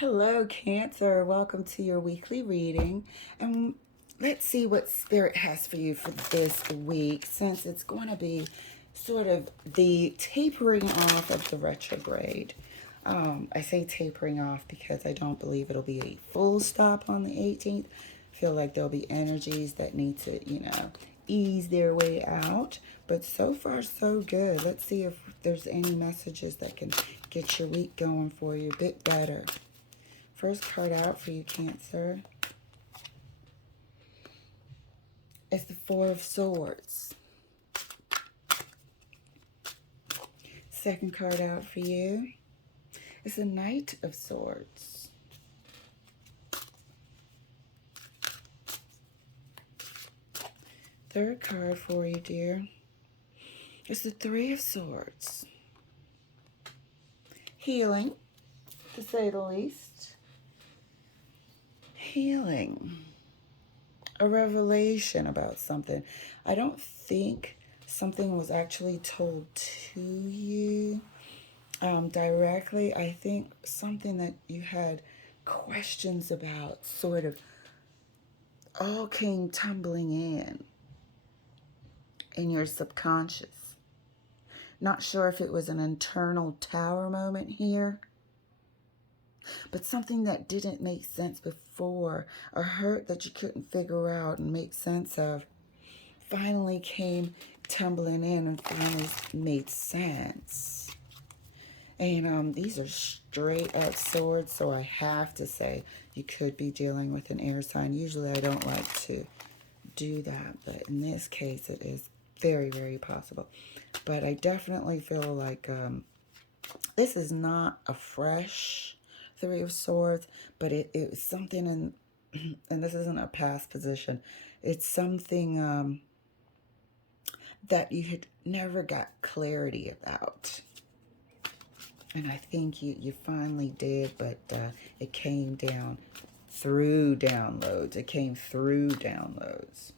Hello, Cancer. Welcome to your weekly reading. And let's see what Spirit has for you for this week, since it's going to be sort of the tapering off of the retrograde. I say tapering off because I don't believe it'll be a full stop on the 18th. I feel like there'll be energies that need to, ease their way out. But so far, so good. Let's see if there's any messages that can get your week going for you a bit better. First card out for you, Cancer, is the Four of Swords. Second card out for you is the Knight of Swords. Third card for you, dear, is the Three of Swords. Healing, to say the least. Healing. A revelation about something. I don't think something was actually told to you directly. I think something that you had questions about sort of all came tumbling in your subconscious. Not sure if it was an internal tower moment here, but something that didn't make sense before, or hurt that you couldn't figure out and make sense of, finally came tumbling in and finally made sense. And these are straight up swords, so I have to say you could be dealing with an air sign. Usually I don't like to do that, but in this case it is very, very possible. But I definitely feel like this is not a fresh Three of Swords, but it was something in, and this isn't a past position, it's something that you had never got clarity about. And I think you finally did, but it came down through downloads. It came through downloads.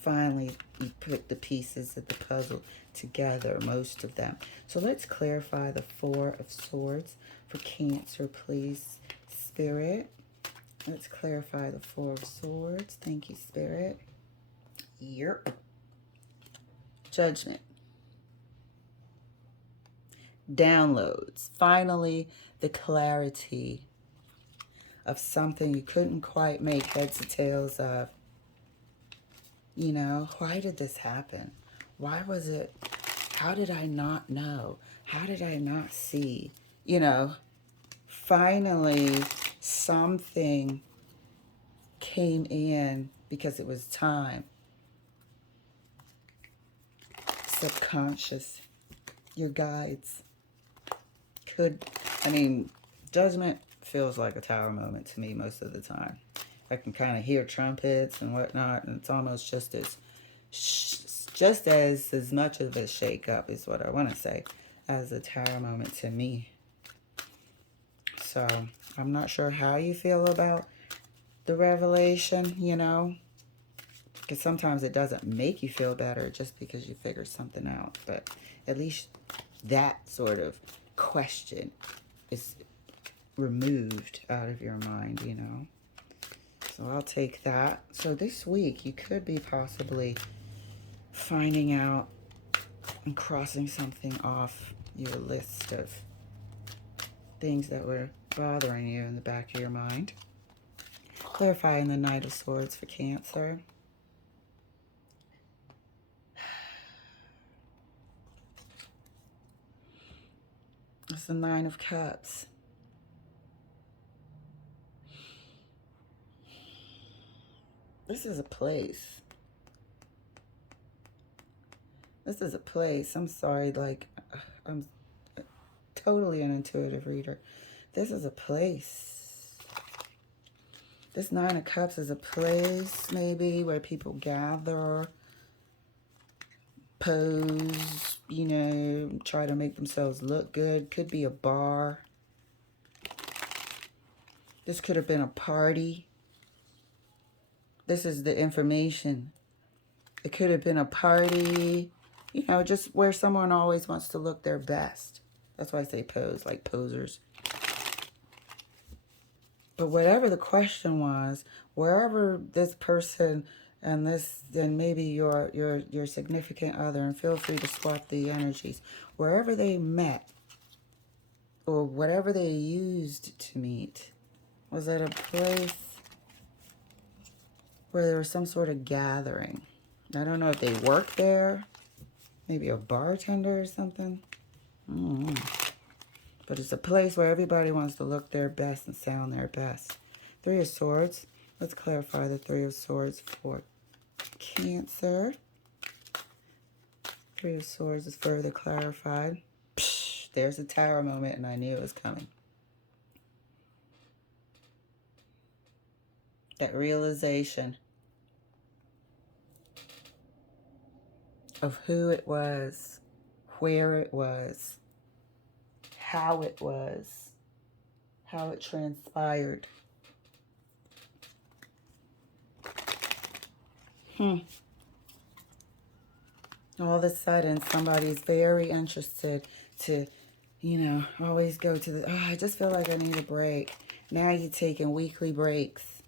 Finally, you put the pieces of the puzzle together, most of them. So let's clarify the Four of Swords for Cancer, please, Spirit. Let's clarify the Four of Swords. Thank you, Spirit. Yep. Judgment. Downloads. Finally, the clarity of something you couldn't quite make heads or tails of. You know, why did this happen? Why was it? How did I not know? How did I not see? You know, finally something came in because it was time. Subconscious, your guides could, judgment feels like a tower moment to me most of the time. I can kind of hear trumpets and whatnot, and it's almost just as much of a shake up is what I want to say as a tower moment to me. So I'm not sure how you feel about the revelation, you know, because sometimes it doesn't make you feel better just because you figure something out, but at least that sort of question is removed out of your mind, you know. So I'll take that. So this week you could be possibly finding out and crossing something off your list of things that were bothering you in the back of your mind. Clarifying the Knight of Swords for Cancer. It's the Nine of Cups. This is a place. This is a place. I'm sorry, like, I'm totally an intuitive reader. This is a place. This Nine of Cups is a place, maybe, where people gather, pose, you know, try to make themselves look good. Could be a bar. This could have been a party. This is the information. It could have been a party, you know, just where someone always wants to look their best. That's why I say pose, like posers. But whatever the question was, wherever this person and this, then maybe your significant other, and feel free to swap the energies, wherever they met or whatever they used to meet, was at a place where there was some sort of gathering. I don't know if they worked there, maybe a bartender or something. I don't know. But it's a place where everybody wants to look their best and sound their best. Three of Swords. Let's clarify the Three of Swords for Cancer. Three of Swords is further clarified. Psh, there's a tower moment, and I knew it was coming. That realization of who it was, where it was, how it was, how it transpired. All of a sudden, somebody's very interested to, you know, always go to the, oh, I just feel like I need a break. Now you're taking weekly breaks.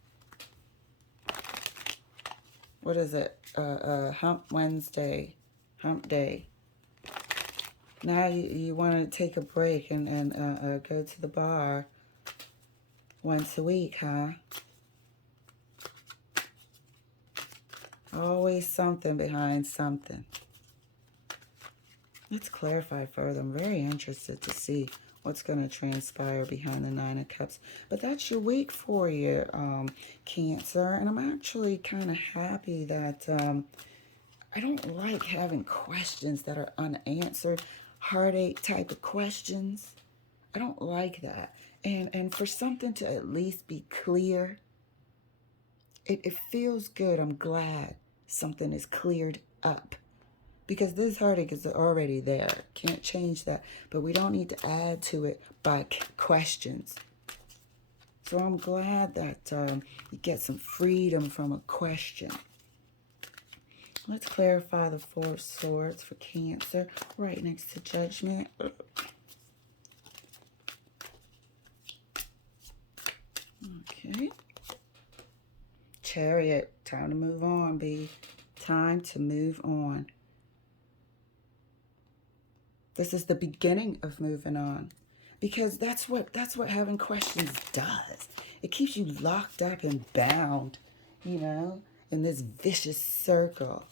What is it? Hump Wednesday, hump day. Now you want to take a break and go to the bar once a week, huh? Always something behind something. Let's clarify further. I'm very interested to see what's going to transpire behind the Nine of Cups. But that's your week for you, Cancer. And I'm actually kind of happy that I don't like having questions that are unanswered, heartache type of questions. I don't like that. And for something to at least be clear, it feels good. I'm glad something is cleared up. Because this heartache is already there. Can't change that. But we don't need to add to it by questions. So I'm glad that you get some freedom from a question. Let's clarify the Four of Swords for Cancer. Right next to Judgment. Okay. Chariot. Time to move on, B. Time to move on. This is the beginning of moving on, because that's what having questions does. It keeps you locked up and bound, you know, in this vicious circle.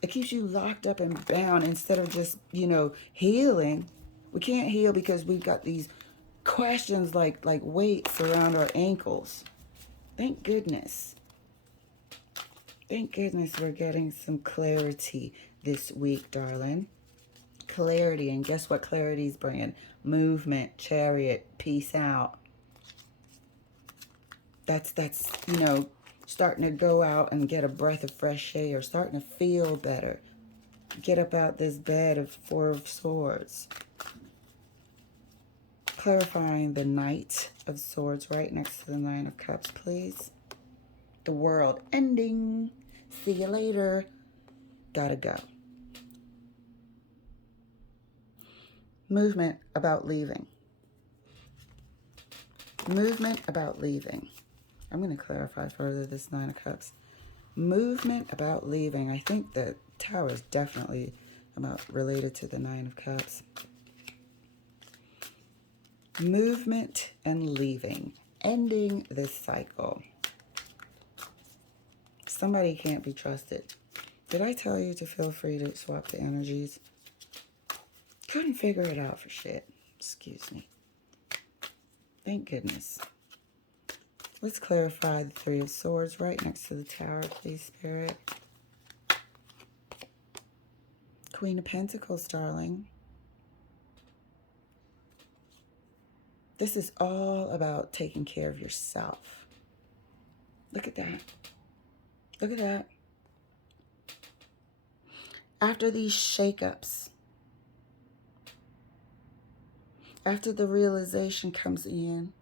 It keeps you locked up and bound instead of just, you know, healing. We can't heal because we've got these questions like weights around our ankles. Thank goodness. Thank goodness we're getting some clarity this week, darling. Clarity, and guess what clarity's bringing? Movement, Chariot, peace out. That's you know, starting to go out and get a breath of fresh air, starting to feel better. Get up out this bed of Four of Swords. Clarifying the Knight of Swords right next to the Nine of Cups, please. The world ending. See you later. Gotta go. Movement about leaving. Movement about leaving. I'm going to clarify further this Nine of Cups. Movement about leaving. I think the Tower is definitely about related to the Nine of Cups. Movement and leaving. Ending this cycle. Somebody can't be trusted. Did I tell you to feel free to swap the energies? Couldn't figure it out for shit. Excuse me. Thank goodness. Let's clarify the Three of Swords right next to the Tower, please, Spirit. Queen of Pentacles, darling. This is all about taking care of yourself. Look at that. Look at that. After these shakeups, after the realization comes in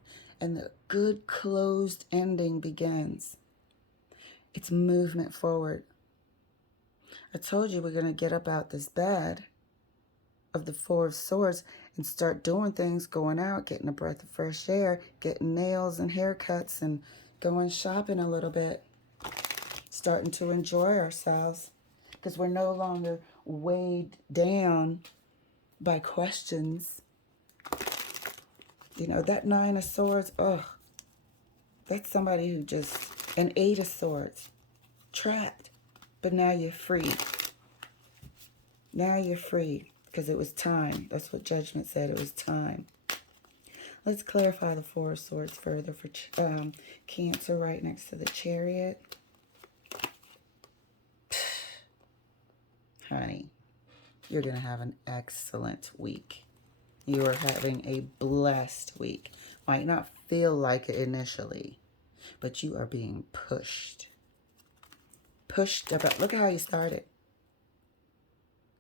and the good closed ending begins, it's movement forward. I told you we're going to get up out this bed of the Four of Swords and start doing things, going out, getting a breath of fresh air, getting nails and haircuts, and going shopping a little bit, starting to enjoy ourselves, because we're no longer weighed down by questions. You know, that Nine of Swords, ugh, that's somebody who just, an Eight of Swords, trapped, but now you're free. Now you're free because it was time. That's what Judgment said. It was time. Let's clarify the Four of Swords further for Cancer right next to the Chariot. Honey, you're going to have an excellent week. You are having a blessed week. Might not feel like it initially, but you are being pushed. Pushed about. Look at how you started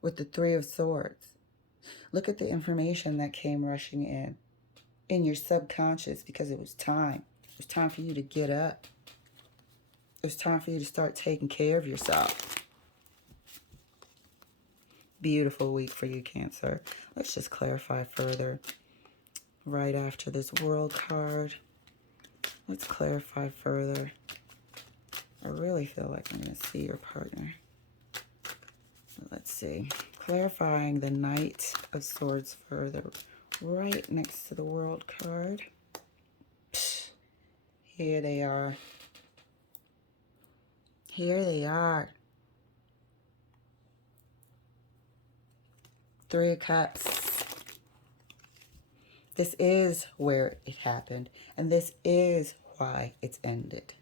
with the Three of Swords. Look at the information that came rushing in your subconscious, because it was time. It was time for you to get up. It was time for you to start taking care of yourself. Beautiful week for you, Cancer. Let's just clarify further right after this World card. Let's clarify further. I really feel like I'm going to see your partner. Let's see. Clarifying the Knight of Swords further right next to the World card. Here they are. Here they are. Three of Cups. This is where it happened, and this is why it's ended.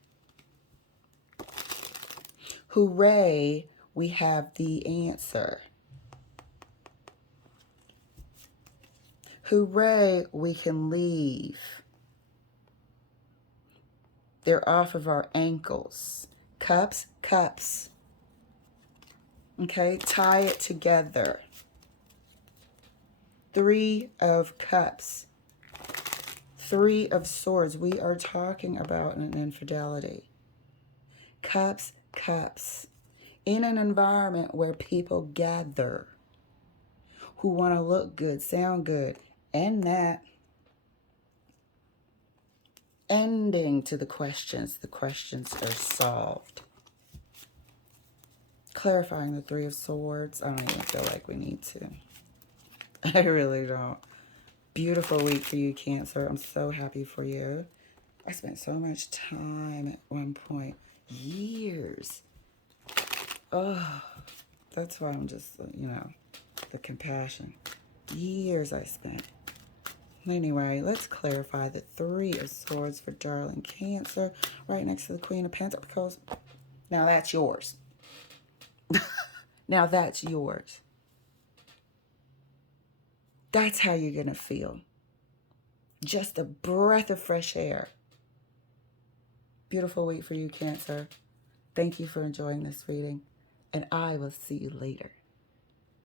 Hooray, we have the answer. Hooray, we can leave. They're off of our ankles. Cups, cups. Okay, tie it together. Three of Cups. Three of Swords. We are talking about an infidelity. Cups, cups. In an environment where people gather, who want to look good, sound good, and that. Ending to the questions. The questions are solved. Clarifying the Three of Swords. I don't even feel like we need to. I really don't. Beautiful week for you, Cancer. I'm so happy for you. I spent so much time at one point. Years. Oh, that's why I'm just, you know, the compassion. Years I spent. Anyway, let's clarify the Three of Swords for darling Cancer right next to the Queen of Pentacles. Now that's yours. Now that's yours. That's how you're going to feel. Just a breath of fresh air. Beautiful week for you, Cancer. Thank you for enjoying this reading, and I will see you later.